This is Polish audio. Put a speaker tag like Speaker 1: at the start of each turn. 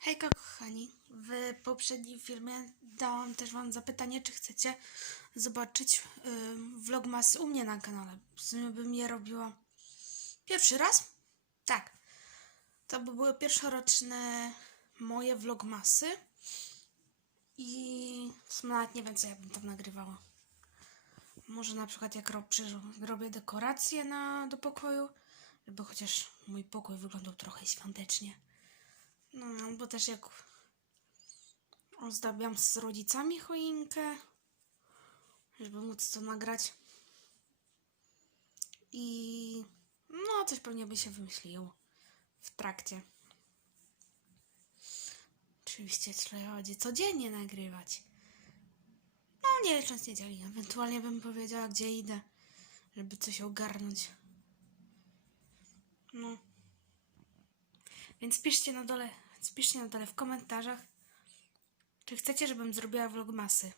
Speaker 1: Hejka kochani, w poprzednim filmie dałam też wam zapytanie, czy chcecie zobaczyć y, vlogmasy u mnie na kanale. W sumie bym je robiła pierwszy raz? Tak. To by były pierwszoroczne moje vlogmasy i w sumie nawet nie wiem, co ja bym tam nagrywała. Może na przykład jak rob, robię dekoracje na, do pokoju, żeby chociaż mój pokój wyglądał trochę świątecznie. No, bo też jak ozdabiam z rodzicami choinkę, żeby móc to nagrać. I no, coś pewnie by się wymyśliło w trakcie. Oczywiście trzeba będzie codziennie nagrywać. No, nie licząc niedzieli. Ewentualnie bym powiedziała, gdzie idę, żeby coś ogarnąć. No. Więc piszcie na dole, piszcie na dole w komentarzach, czy chcecie, żebym zrobiła vlogmasy.